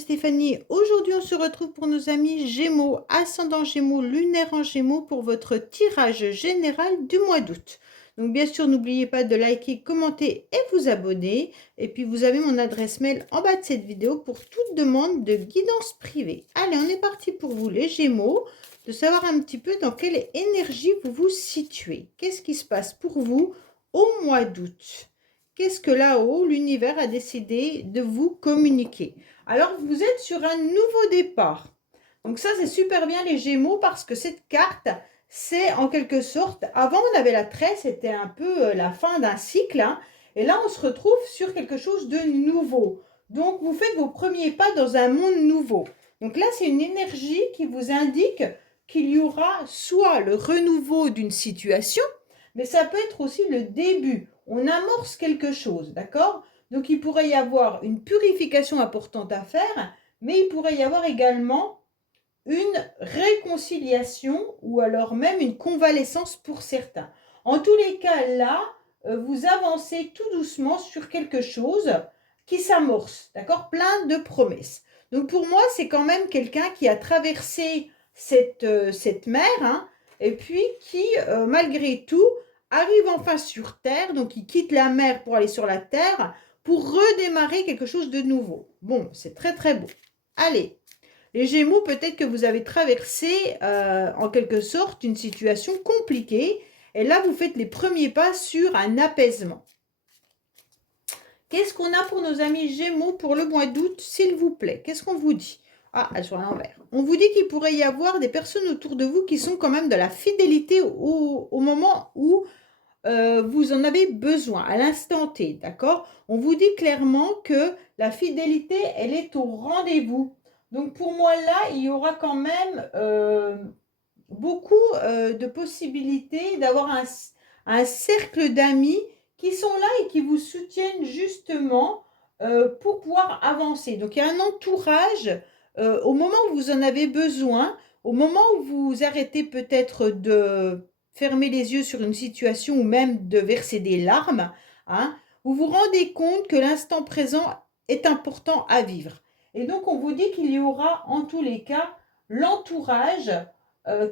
Stéphanie. Aujourd'hui, on se retrouve pour nos amis Gémeaux, ascendant Gémeaux, lunaire en Gémeaux pour votre tirage général du mois d'août. Donc, bien sûr, n'oubliez pas de liker, commenter et vous abonner. Et puis, vous avez mon adresse mail en bas de cette vidéo pour toute demande de guidance privée. Allez, on est parti pour vous, les Gémeaux, de savoir un petit peu dans quelle énergie vous vous situez. Qu'est-ce qui se passe pour vous au mois d'août? Qu'est-ce que là-haut, l'univers a décidé de vous communiquer? Alors, vous êtes sur un nouveau départ. Donc ça, c'est super bien les Gémeaux parce que cette carte, c'est en quelque sorte, avant on avait la tresse, c'était un peu la fin d'un cycle, hein, et là on se retrouve sur quelque chose de nouveau. Donc vous faites vos premiers pas dans un monde nouveau. Donc là, c'est une énergie qui vous indique qu'il y aura soit le renouveau d'une situation, mais ça peut être aussi le début. On amorce quelque chose, d'accord? Donc il pourrait y avoir une purification importante à faire, mais il pourrait y avoir également une réconciliation ou alors même une convalescence pour certains. En tous les cas, là, vous avancez tout doucement sur quelque chose qui s'amorce, d'accord? Plein de promesses. Donc pour moi, c'est quand même quelqu'un qui a traversé cette mer, hein, et puis qui, malgré tout, arrive enfin sur Terre, donc il quitte la mer pour aller sur la Terre, pour redémarrer quelque chose de nouveau. Bon, c'est très très beau. Allez, les Gémeaux, peut-être que vous avez traversé en quelque sorte une situation compliquée, et là vous faites les premiers pas sur un apaisement. Qu'est-ce qu'on a pour nos amis Gémeaux pour le mois d'août, s'il vous plaît? Qu'est-ce qu'on vous dit? Ah, elles sont à l'envers. On vous dit qu'il pourrait y avoir des personnes autour de vous qui sont quand même de la fidélité au moment où vous en avez besoin, à l'instant T, d'accord? On vous dit clairement que la fidélité, elle est au rendez-vous. Donc pour moi, là, il y aura quand même beaucoup de possibilités d'avoir un cercle d'amis qui sont là et qui vous soutiennent justement pour pouvoir avancer. Donc il y a un entourage au moment où vous en avez besoin, au moment où vous arrêtez peut-être de fermer les yeux sur une situation ou même de verser des larmes, hein, vous vous rendez compte que l'instant présent est important à vivre. Et donc on vous dit qu'il y aura en tous les cas l'entourage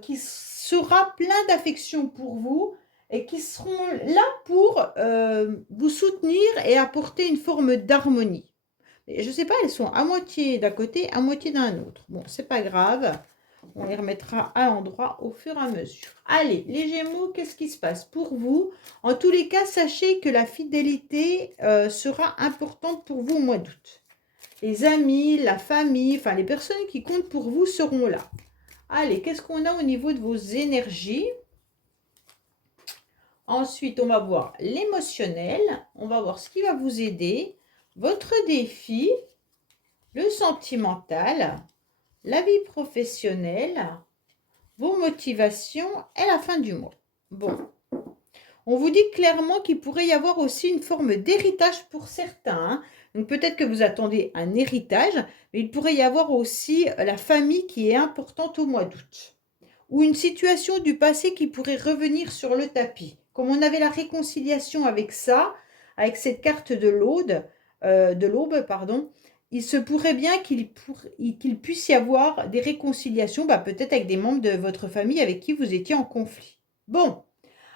qui sera plein d'affection pour vous et qui seront là pour vous soutenir et apporter une forme d'harmonie. Je ne sais pas, elles sont à moitié d'un côté, à moitié d'un autre. Bon, c'est pas grave. On les remettra à l'endroit au fur et à mesure. Allez, les Gémeaux, qu'est-ce qui se passe pour vous? En tous les cas, sachez que la fidélité sera importante pour vous au mois d'août. Les amis, la famille, enfin les personnes qui comptent pour vous seront là. Allez, qu'est-ce qu'on a au niveau de vos énergies? Ensuite, on va voir l'émotionnel. On va voir ce qui va vous aider. Votre défi, le sentimental, la vie professionnelle, vos motivations et la fin du mois. Bon, on vous dit clairement qu'il pourrait y avoir aussi une forme d'héritage pour certains, hein. Donc peut-être que vous attendez un héritage, mais il pourrait y avoir aussi la famille qui est importante au mois d'août. Ou une situation du passé qui pourrait revenir sur le tapis. Comme on avait la réconciliation avec ça, avec cette carte de l'aube, pardon, il se pourrait bien qu'il puisse y avoir des réconciliations, peut-être avec des membres de votre famille avec qui vous étiez en conflit. Bon,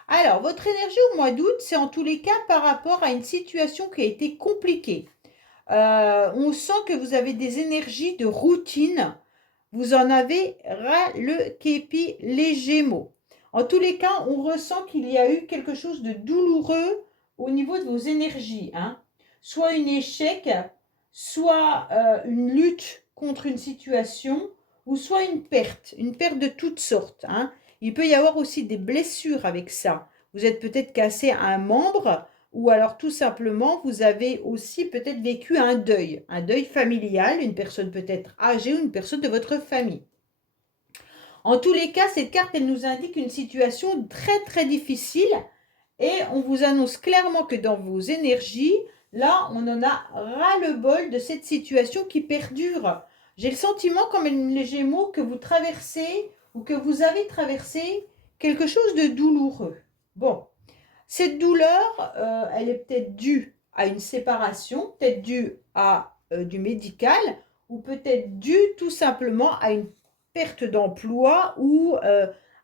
alors votre énergie au mois d'août, c'est en tous les cas par rapport à une situation qui a été compliquée. On sent que vous avez des énergies de routine. Vous en avez ras le képi, les Gémeaux. En tous les cas, on ressent qu'il y a eu quelque chose de douloureux au niveau de vos énergies, hein. Soit un échec, soit une lutte contre une situation, ou soit une perte de toutes sortes, hein. Il peut y avoir aussi des blessures avec ça. Vous êtes peut-être cassé un membre, ou alors tout simplement, vous avez aussi peut-être vécu un deuil familial, une personne peut-être âgée ou une personne de votre famille. En tous les cas, cette carte, elle nous indique une situation très très difficile et on vous annonce clairement que dans vos énergies, là, on en a ras-le-bol de cette situation qui perdure. J'ai le sentiment, comme les Gémeaux, que vous traversez ou que vous avez traversé quelque chose de douloureux. Bon, cette douleur, elle est peut-être due à une séparation, peut-être due à du médical, ou peut-être dû tout simplement à une perte d'emploi ou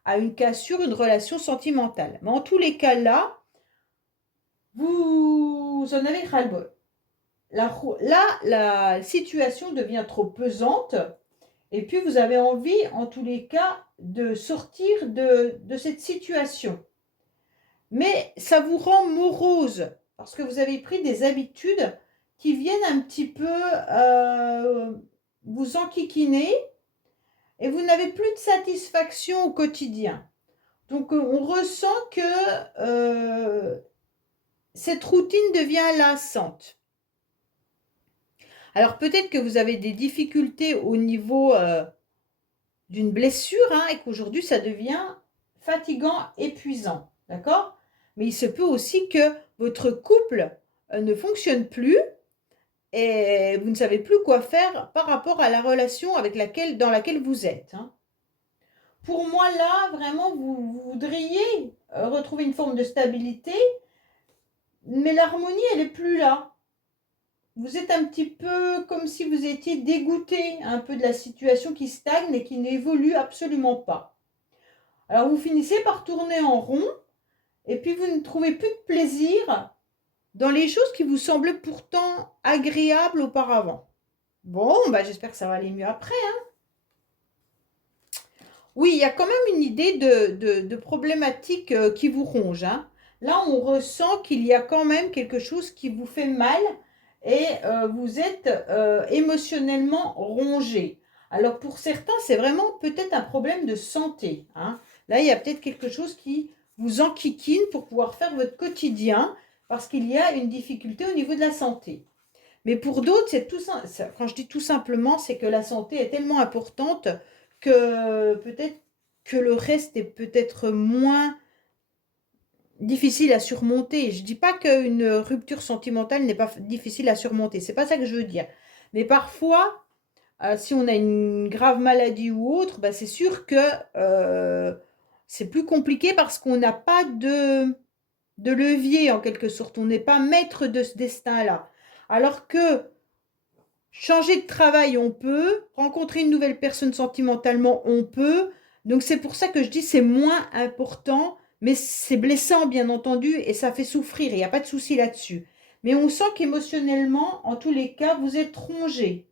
à une cassure, une relation sentimentale. Mais en tous les cas là, vous en avez ras-le-bol. Là, la situation devient trop pesante et puis vous avez envie, en tous les cas, de sortir de cette situation. Mais ça vous rend morose parce que vous avez pris des habitudes qui viennent un petit peu vous enquiquiner et vous n'avez plus de satisfaction au quotidien. Donc on ressent que cette routine devient lassante. Alors peut-être que vous avez des difficultés au niveau d'une blessure hein, et qu'aujourd'hui ça devient fatigant, épuisant. D'accord? Mais il se peut aussi que votre couple ne fonctionne plus et vous ne savez plus quoi faire par rapport à la relation dans laquelle vous êtes. Hein. Pour moi, là, vraiment, vous voudriez retrouver une forme de stabilité, mais l'harmonie, elle n'est plus là. Vous êtes un petit peu comme si vous étiez dégoûté un peu de la situation qui stagne et qui n'évolue absolument pas. Alors, vous finissez par tourner en rond et puis vous ne trouvez plus de plaisir dans les choses qui vous semblaient pourtant agréables auparavant. Bon, bah, j'espère que ça va aller mieux après. Hein. Oui, il y a quand même une idée de problématique qui vous ronge. Hein. Là, on ressent qu'il y a quand même quelque chose qui vous fait mal et vous êtes émotionnellement rongé. Alors, pour certains, c'est vraiment peut-être un problème de santé. Hein. Là, il y a peut-être quelque chose qui vous enquiquine pour pouvoir faire votre quotidien parce qu'il y a une difficulté au niveau de la santé. Mais pour d'autres, c'est tout ça. Quand je dis tout simplement, c'est que la santé est tellement importante que peut-être que le reste est peut-être moins difficile à surmonter. Je ne dis pas qu'une rupture sentimentale n'est pas difficile à surmonter. C'est pas ça que je veux dire. Mais parfois, si on a une grave maladie ou autre, bah, c'est sûr que c'est plus compliqué parce qu'on n'a pas de levier en quelque sorte. On n'est pas maître de ce destin-là. Alors que changer de travail, on peut. Rencontrer une nouvelle personne sentimentalement, on peut. Donc c'est pour ça que je dis c'est moins important, mais c'est blessant bien entendu et ça fait souffrir, il n'y a pas de souci là-dessus. Mais on sent qu'émotionnellement, en tous les cas, vous êtes rongé.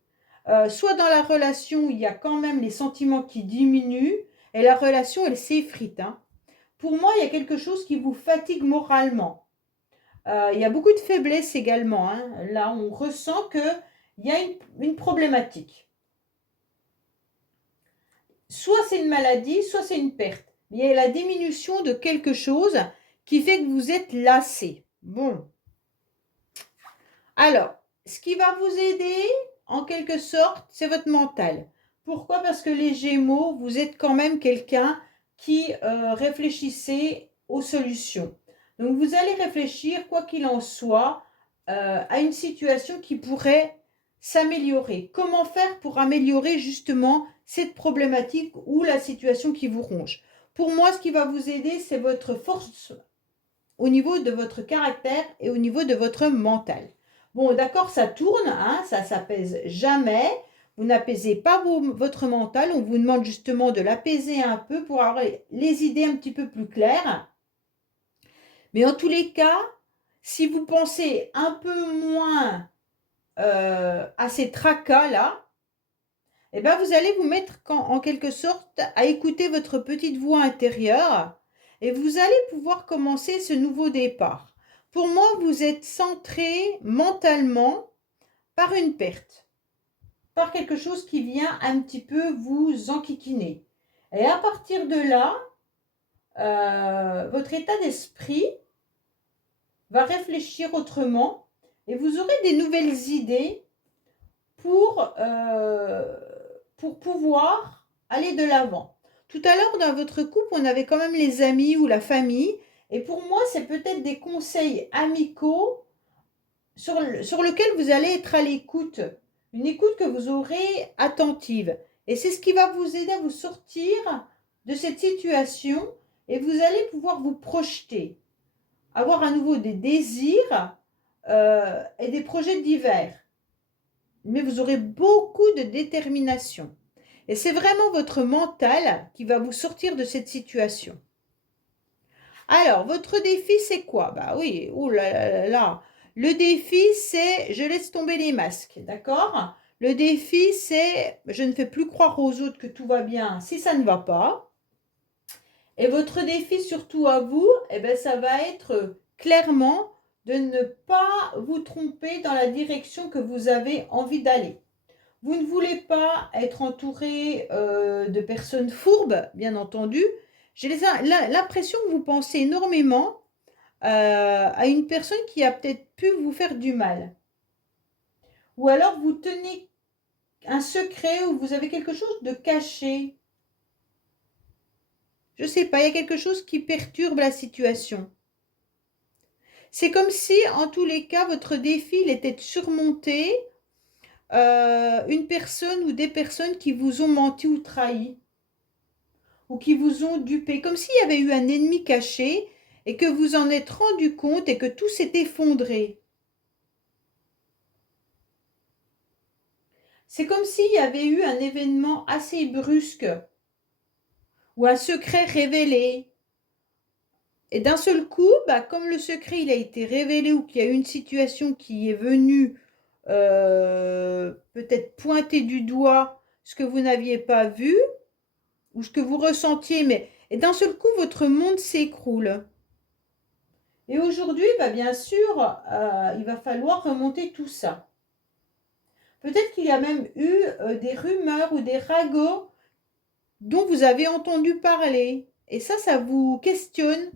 Soit dans la relation, il y a quand même les sentiments qui diminuent et la relation, elle s'effrite. Hein. Pour moi, il y a quelque chose qui vous fatigue moralement. Il y a beaucoup de faiblesse également. Hein. Là, on ressent qu'il y a une problématique. Soit c'est une maladie, soit c'est une perte. Il y a la diminution de quelque chose qui fait que vous êtes lassé. Bon. Alors, ce qui va vous aider, en quelque sorte, c'est votre mental. Pourquoi? Parce que les Gémeaux, vous êtes quand même quelqu'un qui réfléchissait aux solutions. Donc, vous allez réfléchir, quoi qu'il en soit, à une situation qui pourrait s'améliorer. Comment faire pour améliorer justement cette problématique ou la situation qui vous ronge? Pour moi, ce qui va vous aider, c'est votre force au niveau de votre caractère et au niveau de votre mental. Bon, d'accord, ça tourne, hein, ça s'apaise jamais. Vous n'apaisez pas votre mental. On vous demande justement de l'apaiser un peu pour avoir les idées un petit peu plus claires. Mais en tous les cas, si vous pensez un peu moins à ces tracas-là, eh ben vous allez vous mettre en quelque sorte à écouter votre petite voix intérieure et vous allez pouvoir commencer ce nouveau départ. Pour moi, vous êtes centré mentalement par une perte, par quelque chose qui vient un petit peu vous enquiquiner. Et à partir de là, votre état d'esprit va réfléchir autrement et vous aurez des nouvelles idées pour pouvoir aller de l'avant. Tout à l'heure, dans votre couple, on avait quand même les amis ou la famille. Et pour moi, c'est peut-être des conseils amicaux sur lequel vous allez être à l'écoute. Une écoute que vous aurez attentive. Et c'est ce qui va vous aider à vous sortir de cette situation et vous allez pouvoir vous projeter. Avoir à nouveau des désirs et des projets divers. mais vous aurez beaucoup de détermination. Et c'est vraiment votre mental qui va vous sortir de cette situation. Alors, votre défi, c'est quoi? Bah oui, ouh là là là là. Le défi, c'est je laisse tomber les masques, d'accord? Le défi, c'est je ne fais plus croire aux autres que tout va bien si ça ne va pas. Et votre défi, surtout à vous, eh ben, ça va être clairement de ne pas vous tromper dans la direction que vous avez envie d'aller. Vous ne voulez pas être entouré de personnes fourbes, bien entendu. J'ai l'impression que vous pensez énormément à une personne qui a peut-être pu vous faire du mal. Ou alors vous tenez un secret ou vous avez quelque chose de caché. Je ne sais pas, il y a quelque chose qui perturbe la situation. C'est comme si, en tous les cas, votre défi il était de surmonter une personne ou des personnes qui vous ont menti ou trahi. Ou qui vous ont dupé, comme s'il y avait eu un ennemi caché et que vous en êtes rendu compte et que tout s'est effondré. C'est comme s'il y avait eu un événement assez brusque ou un secret révélé. Et d'un seul coup, bah, comme le secret il a été révélé ou qu'il y a eu une situation qui est venue peut-être pointer du doigt ce que vous n'aviez pas vu ou ce que vous ressentiez, mais et d'un seul coup, votre monde s'écroule. Et aujourd'hui, bah, bien sûr, il va falloir remonter tout ça. Peut-être qu'il y a même eu des rumeurs ou des ragots dont vous avez entendu parler. Et ça vous questionne.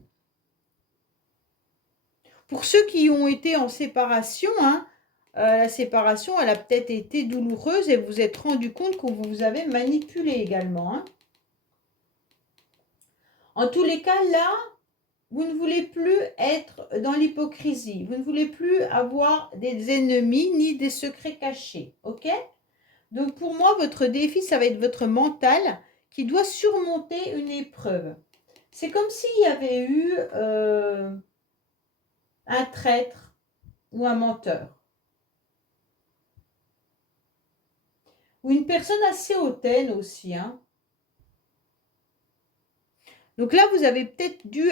Pour ceux qui ont été en séparation, hein, la séparation, elle a peut-être été douloureuse et vous vous êtes rendu compte qu'on vous avait manipulé également. Hein. En tous les cas, là, vous ne voulez plus être dans l'hypocrisie. Vous ne voulez plus avoir des ennemis ni des secrets cachés. OK? Donc pour moi, votre défi, ça va être votre mental qui doit surmonter une épreuve. C'est comme s'il y avait eu un traître ou un menteur. Ou une personne assez hautaine aussi. Hein. Donc là, vous avez peut-être dû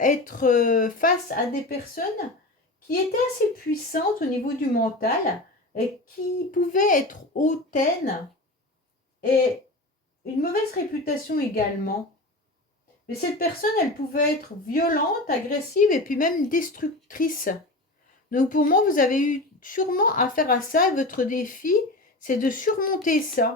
être face à des personnes qui étaient assez puissantes au niveau du mental et qui pouvaient être hautaines et une mauvaise réputation également. Mais cette personne, elle pouvait être violente, agressive et puis même destructrice. Donc pour moi, vous avez eu sûrement affaire à ça et votre défi, c'est de surmonter ça.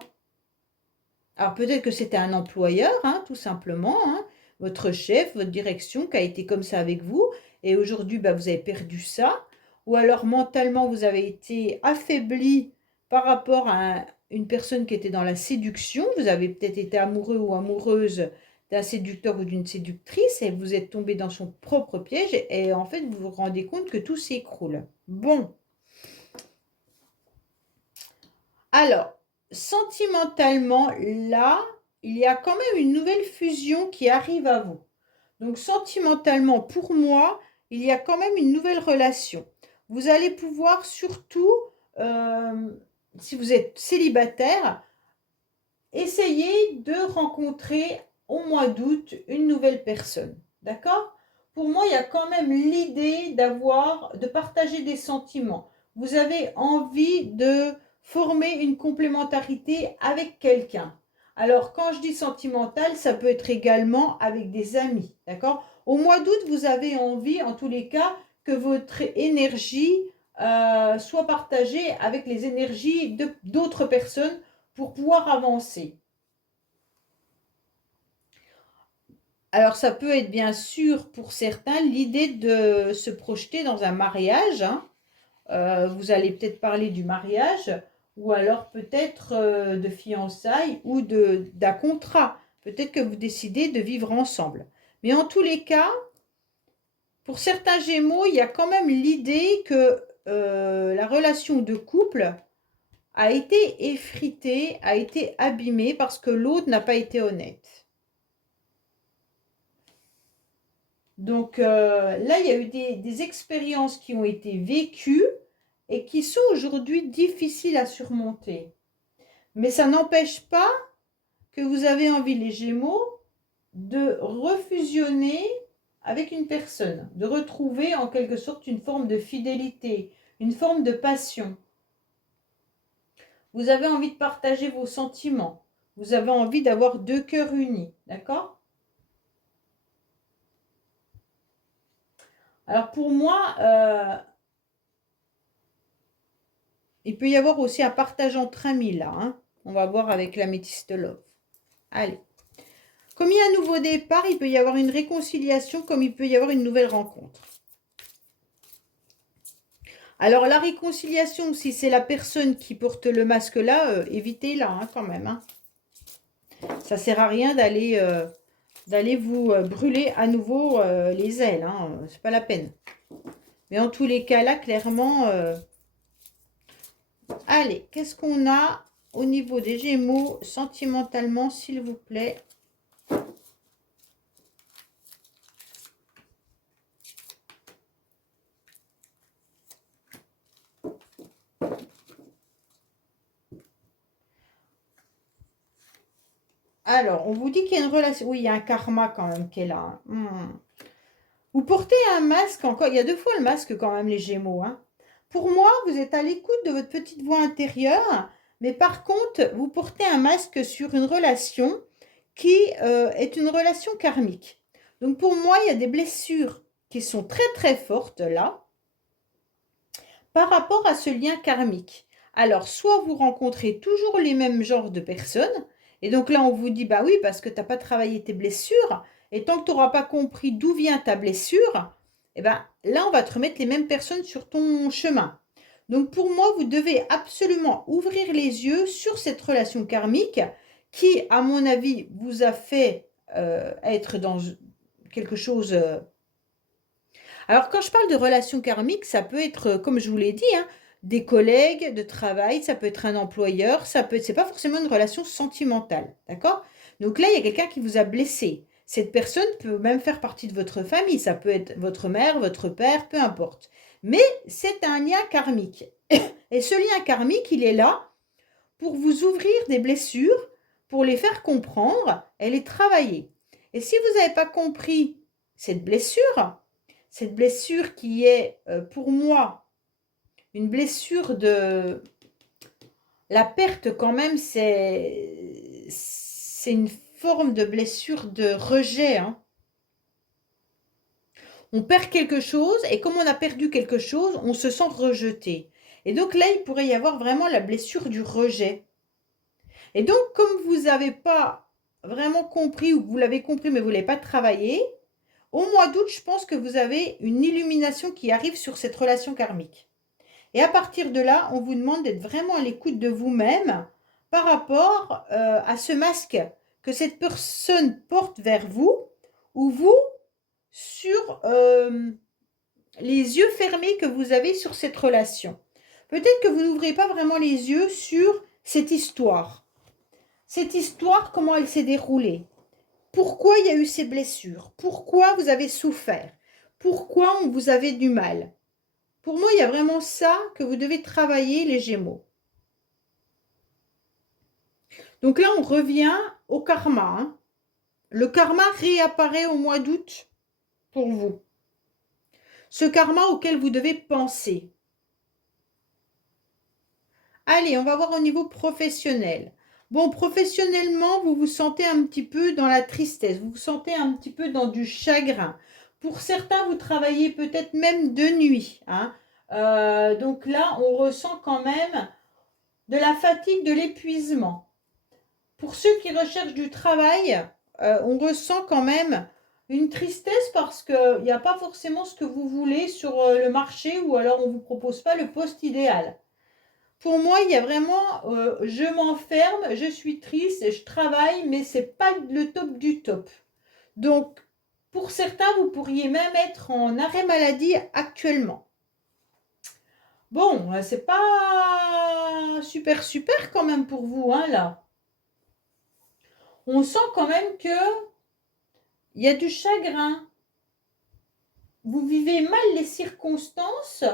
Alors peut-être que c'était un employeur, hein, tout simplement, hein, votre chef, votre direction qui a été comme ça avec vous et aujourd'hui, bah, vous avez perdu ça. Ou alors mentalement, vous avez été affaibli par rapport à une personne qui était dans la séduction. Vous avez peut-être été amoureux ou amoureuse d'un séducteur ou d'une séductrice et vous êtes tombé dans son propre piège et en fait, vous vous rendez compte que tout s'écroule. Bon. Alors, sentimentalement, là, il y a quand même une nouvelle fusion qui arrive à vous. Donc, sentimentalement, pour moi, il y a quand même une nouvelle relation. Vous allez pouvoir surtout, si vous êtes célibataire, essayer de rencontrer au mois d'août une nouvelle personne. D'accord? Pour moi, il y a quand même l'idée de partager des sentiments. Vous avez envie de former une complémentarité avec quelqu'un. Alors, quand je dis sentimental, ça peut être également avec des amis. D'accord? Au mois d'août, vous avez envie, en tous les cas, que votre énergie soit partagée avec les énergies d'autres personnes pour pouvoir avancer. Alors, ça peut être bien sûr pour certains l'idée de se projeter dans un mariage. Hein. Vous allez peut-être parler du mariage ou alors peut-être de fiançailles ou d'un contrat. Peut-être que vous décidez de vivre ensemble. Mais en tous les cas, pour certains Gémeaux, il y a quand même l'idée que la relation de couple a été effritée, a été abîmée parce que l'autre n'a pas été honnête. Donc là, il y a eu des expériences qui ont été vécues et qui sont aujourd'hui difficiles à surmonter. Mais ça n'empêche pas que vous avez envie, les Gémeaux, de refusionner avec une personne, de retrouver en quelque sorte une forme de fidélité, une forme de passion. Vous avez envie de partager vos sentiments. Vous avez envie d'avoir deux cœurs unis, d'accord? Alors pour moi, il peut y avoir aussi un partage entre amis là. Hein. On va voir avec l'améthyste love. Allez. Comme il y a un nouveau départ, il peut y avoir une réconciliation comme il peut y avoir une nouvelle rencontre. Alors la réconciliation, si c'est la personne qui porte le masque là, évitez-la hein, quand même. Hein. Ça ne sert à rien d'aller vous brûler à nouveau les ailes. Hein. C'est pas la peine. Mais en tous les cas là, clairement... Allez, qu'est-ce qu'on a au niveau des Gémeaux sentimentalement, s'il vous plaît? Alors, on vous dit qu'il y a une relation... Oui, il y a un karma quand même qui est là. Hein. Vous portez un masque encore. Il y a deux fois le masque quand même, les Gémeaux. Hein. Pour moi, vous êtes à l'écoute de votre petite voix intérieure. Mais par contre, vous portez un masque sur une relation qui est une relation karmique. Donc pour moi, il y a des blessures qui sont très très fortes là par rapport à ce lien karmique. Alors, soit vous rencontrez toujours les mêmes genres de personnes, et donc là, on vous dit, bah oui, parce que tu n'as pas travaillé tes blessures, et tant que tu n'auras pas compris d'où vient ta blessure, eh ben, là, on va te remettre les mêmes personnes sur ton chemin. Donc, pour moi, vous devez absolument ouvrir les yeux sur cette relation karmique qui, à mon avis, vous a fait être dans quelque chose... Alors, quand je parle de relation karmique, ça peut être, comme je vous l'ai dit, hein, des collègues de travail, ça peut être un employeur, c'est pas forcément une relation sentimentale, d'accord? Donc là, il y a quelqu'un qui vous a blessé. Cette personne peut même faire partie de votre famille, ça peut être votre mère, votre père, peu importe. Mais c'est un lien karmique. Et ce lien karmique, il est là pour vous ouvrir des blessures, pour les faire comprendre et les travailler. Et si vous n'avez pas compris cette blessure qui est pour moi une blessure de... La perte quand même, c'est une forme de blessure de rejet. Hein. On perd quelque chose et comme on a perdu quelque chose, on se sent rejeté. Et donc là, il pourrait y avoir vraiment la blessure du rejet. Et donc, comme vous n'avez pas vraiment compris ou que vous l'avez compris mais vous ne l'avez pas travaillé, au mois d'août, je pense que vous avez une illumination qui arrive sur cette relation karmique. Et à partir de là, on vous demande d'être vraiment à l'écoute de vous-même par rapport à ce masque que cette personne porte vers vous ou vous sur les yeux fermés que vous avez sur cette relation. Peut-être que vous n'ouvrez pas vraiment les yeux sur cette histoire. Cette histoire, comment elle s'est déroulée? Pourquoi il y a eu ces blessures? Pourquoi vous avez souffert? Pourquoi on vous avait du mal? Pour moi, il y a vraiment ça que vous devez travailler, les Gémeaux. Donc là, on revient au karma. Hein. Le karma réapparaît au mois d'août pour vous. Ce karma auquel vous devez penser. Allez, on va voir au niveau professionnel. Bon, professionnellement, vous vous sentez un petit peu dans la tristesse. Vous vous sentez un petit peu dans du chagrin. Pour certains, vous travaillez peut-être même de nuit. Hein. Donc là, on ressent quand même de la fatigue, de l'épuisement. Pour ceux qui recherchent du travail, on ressent quand même une tristesse parce qu'il n'y a pas forcément ce que vous voulez sur le marché ou alors on ne vous propose pas le poste idéal. Pour moi, il y a vraiment, je m'enferme, je suis triste, je travaille, mais ce n'est pas le top du top. Donc, pour certains, vous pourriez même être en arrêt maladie actuellement. Bon, c'est pas super quand même pour vous, hein, là. On sent quand même que il y a du chagrin. Vous vivez mal les circonstances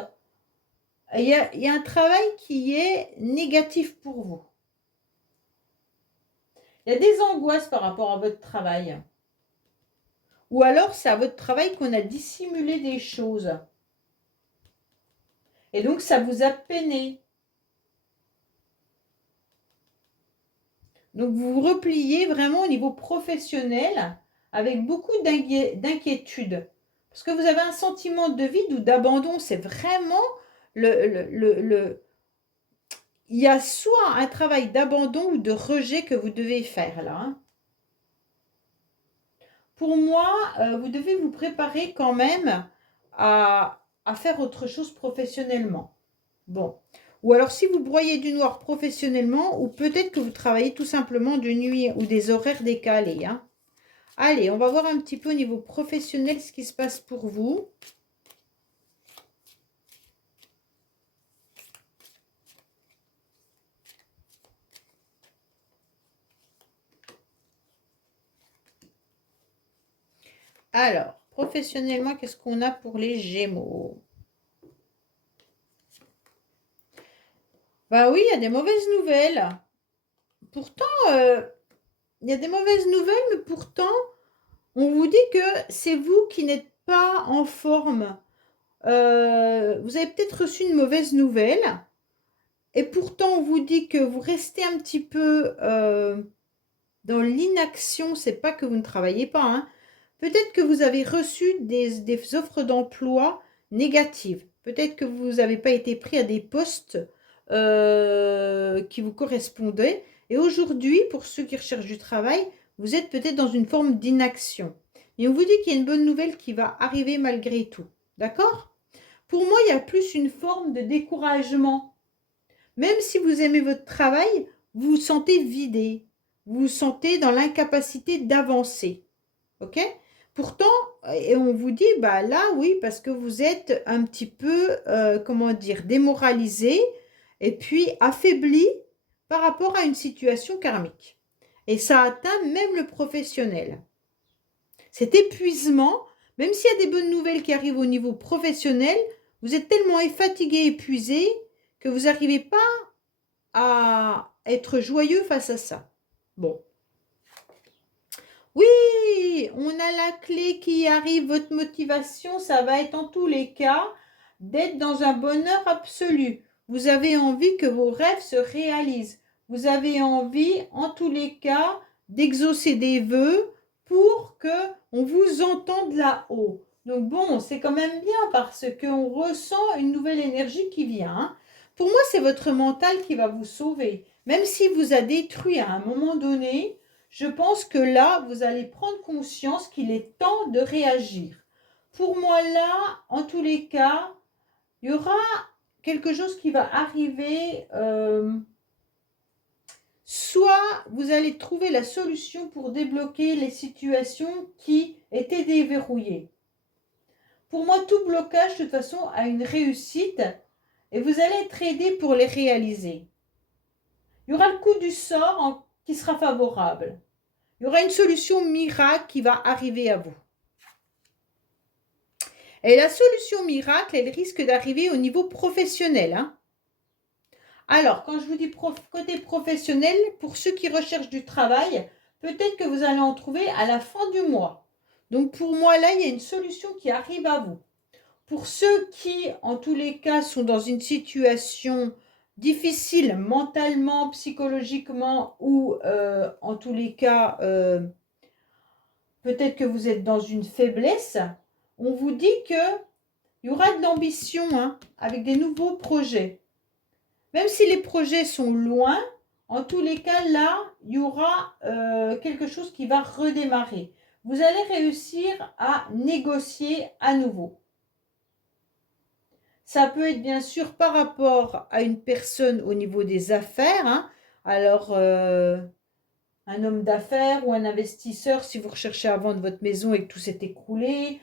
il y a un travail qui est négatif pour vous. Il y a des angoisses par rapport à votre travail. Ou alors, c'est à votre travail qu'on a dissimulé des choses. Et donc, ça vous a peiné. Donc, vous vous repliez vraiment au niveau professionnel avec beaucoup d'inquiétude. Parce que vous avez un sentiment de vide ou d'abandon. C'est vraiment il y a soit un travail d'abandon ou de rejet que vous devez faire là. Hein. Pour moi, vous devez vous préparer quand même à faire autre chose professionnellement. Bon. Ou alors si vous broyez du noir professionnellement, ou peut-être que vous travaillez tout simplement de nuit ou des horaires décalés. Hein. Allez, on va voir un petit peu au niveau professionnel ce qui se passe pour vous. Alors, professionnellement, qu'est-ce qu'on a pour les Gémeaux? Bah oui, il y a des mauvaises nouvelles. Pourtant, il y a des mauvaises nouvelles, mais pourtant, on vous dit que c'est vous qui n'êtes pas en forme. Vous avez peut-être reçu une mauvaise nouvelle. Et pourtant, on vous dit que vous restez un petit peu dans l'inaction. C'est pas que vous ne travaillez pas. Hein. Peut-être que vous avez reçu des offres d'emploi négatives. Peut-être que vous n'avez pas été pris à des postes qui vous correspondaient. Et aujourd'hui, pour ceux qui recherchent du travail, vous êtes peut-être dans une forme d'inaction. Et on vous dit qu'il y a une bonne nouvelle qui va arriver malgré tout. D'accord? Pour moi, il y a plus une forme de découragement. Même si vous aimez votre travail, vous vous sentez vidé. Vous vous sentez dans l'incapacité d'avancer. OK? Pourtant, et on vous dit, bah là, oui, parce que vous êtes un petit peu, comment dire, démoralisé et puis affaibli par rapport à une situation karmique. Et ça atteint même le professionnel. Cet épuisement, même s'il y a des bonnes nouvelles qui arrivent au niveau professionnel, vous êtes tellement fatigué, épuisé, que vous n'arrivez pas à être joyeux face à ça. Bon. Oui, on a la clé qui arrive. Votre motivation, ça va être en tous les cas d'être dans un bonheur absolu. Vous avez envie que vos rêves se réalisent. Vous avez envie, en tous les cas, d'exaucer des vœux pour que on vous entende là-haut. Donc bon, c'est quand même bien parce qu'on ressent une nouvelle énergie qui vient. Hein. Pour moi, c'est votre mental qui va vous sauver. Même s'il vous a détruit à un moment donné, je pense que là, vous allez prendre conscience qu'il est temps de réagir. Pour moi, là, en tous les cas, il y aura quelque chose qui va arriver. Soit vous allez trouver la solution pour débloquer les situations qui étaient déverrouillées. Pour moi, tout blocage, de toute façon, a une réussite et vous allez être aidé pour les réaliser. Il y aura le coup du sort qui sera favorable. Il y aura une solution miracle qui va arriver à vous. Et la solution miracle, elle risque d'arriver au niveau professionnel. Hein. Alors, quand je vous dis côté professionnel, pour ceux qui recherchent du travail, peut-être que vous allez en trouver à la fin du mois. Donc, pour moi, là, il y a une solution qui arrive à vous. Pour ceux qui, en tous les cas, sont dans une situation difficile mentalement, psychologiquement ou, en tous les cas, peut-être que vous êtes dans une faiblesse, on vous dit qu'il y aura de l'ambition hein, avec des nouveaux projets. Même si les projets sont loin, en tous les cas, là, il y aura quelque chose qui va redémarrer. Vous allez réussir à négocier à nouveau. Ça peut être bien sûr par rapport à une personne au niveau des affaires. Hein. Alors, un homme d'affaires ou un investisseur, si vous recherchez à vendre votre maison et que tout s'est écroulé.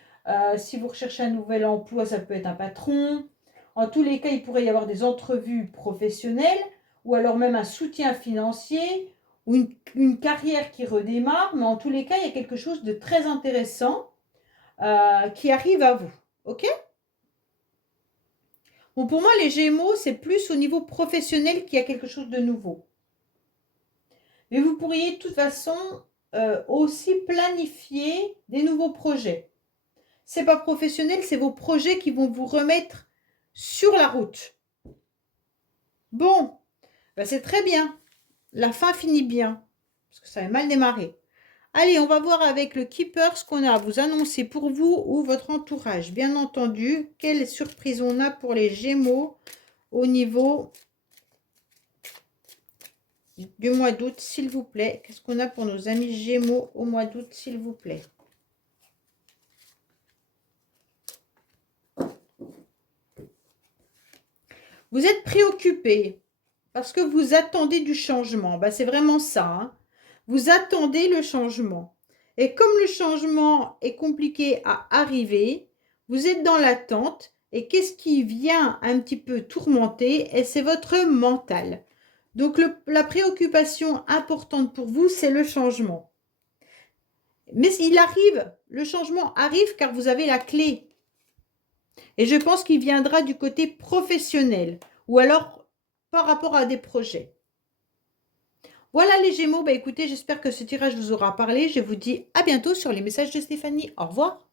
Si vous recherchez un nouvel emploi, ça peut être un patron. En tous les cas, il pourrait y avoir des entrevues professionnelles ou alors même un soutien financier ou une carrière qui redémarre. Mais en tous les cas, il y a quelque chose de très intéressant qui arrive à vous. OK ? Bon, pour moi, les Gémeaux, c'est plus au niveau professionnel qu'il y a quelque chose de nouveau. Mais vous pourriez de toute façon aussi planifier des nouveaux projets. C'est pas professionnel, c'est vos projets qui vont vous remettre sur la route. Bon, ben c'est très bien. La fin finit bien, parce que ça a mal démarré. Allez, on va voir avec le Keeper ce qu'on a à vous annoncer pour vous ou votre entourage. Bien entendu, quelle surprise on a pour les Gémeaux au niveau du mois d'août, s'il vous plaît. Qu'est-ce qu'on a pour nos amis Gémeaux au mois d'août, s'il vous plaît? Vous êtes préoccupé parce que vous attendez du changement. Ben, c'est vraiment ça. Hein. Vous attendez le changement. Et comme le changement est compliqué à arriver, vous êtes dans l'attente. Et qu'est-ce qui vient un petit peu tourmenter? Et c'est votre mental. Donc, la préoccupation importante pour vous, c'est le changement. Mais il arrive, le changement arrive car vous avez la clé. Et je pense qu'il viendra du côté professionnel ou alors par rapport à des projets. Voilà les Gémeaux, bah écoutez, j'espère que ce tirage vous aura parlé. Je vous dis à bientôt sur les messages de Stéphanie. Au revoir.